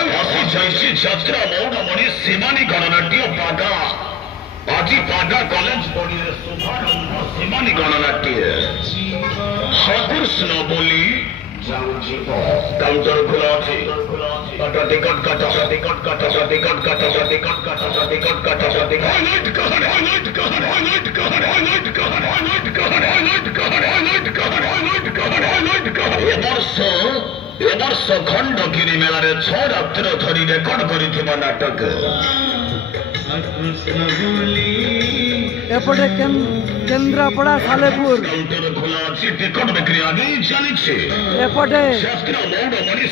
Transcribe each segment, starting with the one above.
ଯାତ୍ରା ମୌନମଣି ଶିବାନୀ ଗଣନାଟ୍ୟ ପାଗା ଆଜି ପାଗା କଲେଜ ପଡ଼ିରେ ଶୁଭାରମ୍ଭ ଶିବାନୀ ଗଣନାଟ୍ୟ ହକୃଷ୍ଣ ବୋଲି काउंटर खुला अछि काटा टिकट काटा टिकट काटा टिकट काटा टिकट काटा टिकट काटा टिकट हाइलाइट कहन हाइलाइट कहन हाइलाइट कहन हाइलाइट कहन हाइलाइट कहन हाइलाइट कहन हाइलाइट कहन हाइलाइट कहन हाइलाइट कहन ए वर्ष खंडगिरी मेला रे 6 रात्र धरी रेकर्ड करिथिबा नाटक एपटे केन्द्रापड़ा सालेपुर टिकट बिक्री आगे चली एपटे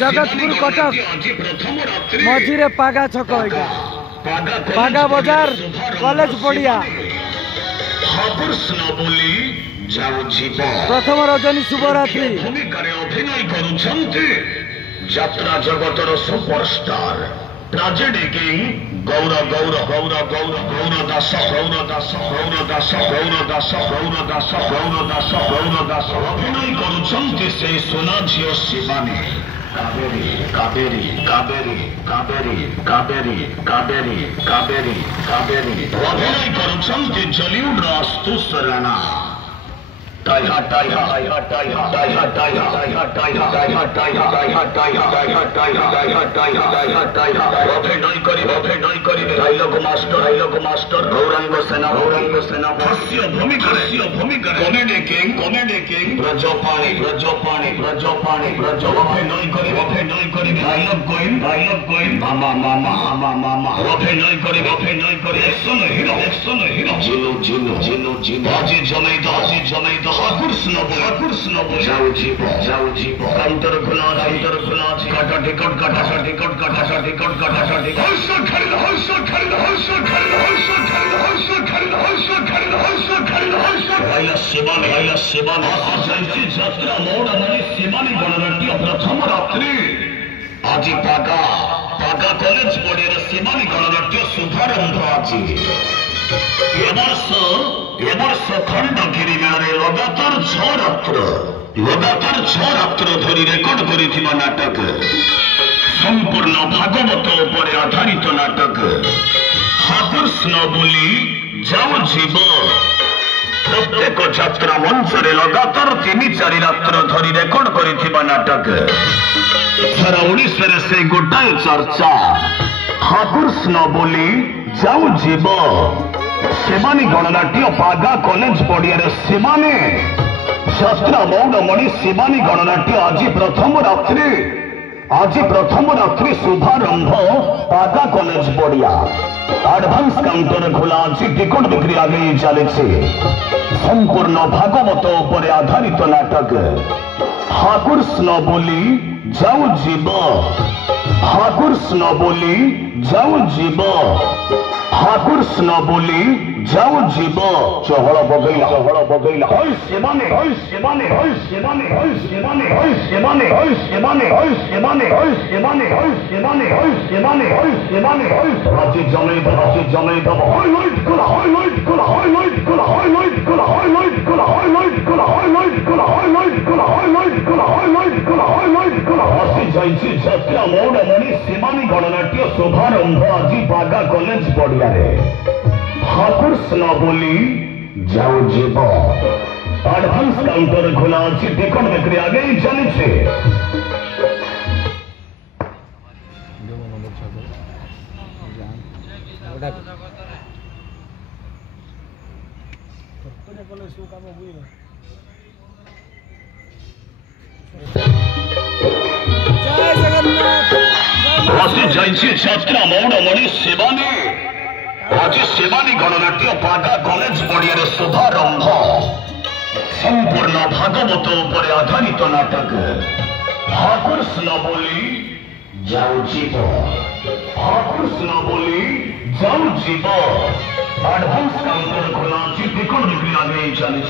जगतपुर कटक मझीरे पागा छक पागा बाजार कॉलेज पड़िया प्रथम रजनी शुभरात्रि भूमिका अभिनय करुछंती जगतर सुपरस्टार ट्रेजेडी किंग गौर गौर गौर गौर गौर दास गौर दास गौर दास गौर दास गौर दास गौर दास गौर दास अभिनय करुछंती से सोना झियो शिवानी कावेरी कावेरी कावेरी कावेरी कावेरी कावेरी कावेरी कावेरी अभिनय करुछंती जलिउड रास्तु सराना टाइहा टाइहा टाइहा टाइहा टाइहा टाइहा टाइहा टाइहा टाइहा टाइहा टाइहा टाइहा टाइहा टाइहा टाइहा टाइहा टाइहा अभिनय करी डायलॉग मास्टर गौरांग सेना हास्य भूमिका कॉमेडी किंग ब्रजपाणी अभिनय करी डायलॉग कोइन मामा मामा मामा मामा अभिनय करी एक्शन हीरो जिनो बाजी जमै दो हकृष्ण जाऊ जीव काउंटर खुला काटा टिकट काटा टिकट যাত্রা মৌনমণি শিবানী গণনাট্য প্রথম রাত্রি আজি পাগা কলেজ পড়িয়ার শিবানী গণনাট্য শুভারম্ভ আজি ए वर्ष खंडगिरी मेला लगातार 6 रात्र धरी रेकर्ड करिथिबा नाटक संपूर्ण भागवत उपरे आधारित नाटक हकृष्ण बोली जाओ जीव प्रत्येक यात्रा मंच रे लगातार 3-4 रात्र धरी रेकर्ड करिथिबा नाटक सारा ओडिशा रे से गोटाए चर्चा हकृष्ण बोली जाओ जीव शिवानी गणनाट्य पागा कॉलेज पड़िया शिवानी यात्रा मौनमणि शिवानी गणनाट्य आज प्रथम रात्रि शुभारंभ पागा कॉलेज पड़िया एडवांस काउंटर खुला आज टिकट बिक्री आगे चली संपूर्ण भागवत उपरे आधारित नाटक हकृष्ण बोली जाऊ जीव हकृष्ण बोली जाऊ जीव हकृष्ण बोली जाऊ जीव चहल बगैला हई शिवानी हई शिवानी हई शिवानी हई शिवानी हई शिवानी हई शिवानी हई शिवानी हई शिवानी हई शिवानी हई शिवानी हई शिवानी हई राजी जमै दो हई लाइट कोला हई लाइट कोला हई लाइट कोला हई लाइट कोला हई लाइट कोला हई लाइट कोला हई लाइट कोला हई लाइट कोला हई लाइट कोला हई लाइट कोला हई लाइट कोला हसी जाईछि যাত্রা মৌনমণি শিবানী গণনাট্য শুভারম্ভ আজি পাগা কলেজ পড়িয়া রে हकृष्ण बोली जाओ जीव एडवांस काउंटर खुला अच्छी टिकट बिक्री आगे ही चली যাত্রা মৌনমণি শিবানী आज शिवानी गणनाट्य पागा कॉलेज पड़िया शुभारंभ संपूर्ण भागवत उपरे आधारित नाटक हकृष्ण बोली जाऊ जीव हकृष्ण बोली जाऊ जीव एडवांस काउंटर खुला टिकट बिक्री आगे चली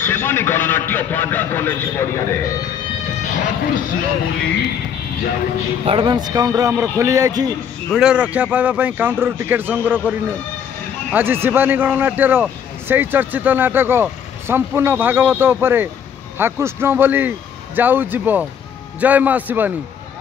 शिवानी गणनाट्य पागा कॉलेज पड़िया हकृष्ण बोली एडवांस काउंटर आमर खोली जाइए भिड़ रक्षा पाइबा काउंटर टिकेट संग्रह करनी आज शिवानी गणनाट्यर से चर्चित नाटक संपूर्ण भागवत उपरे हकृष्ण बोली जाऊ जीव जय माँ शिवानी।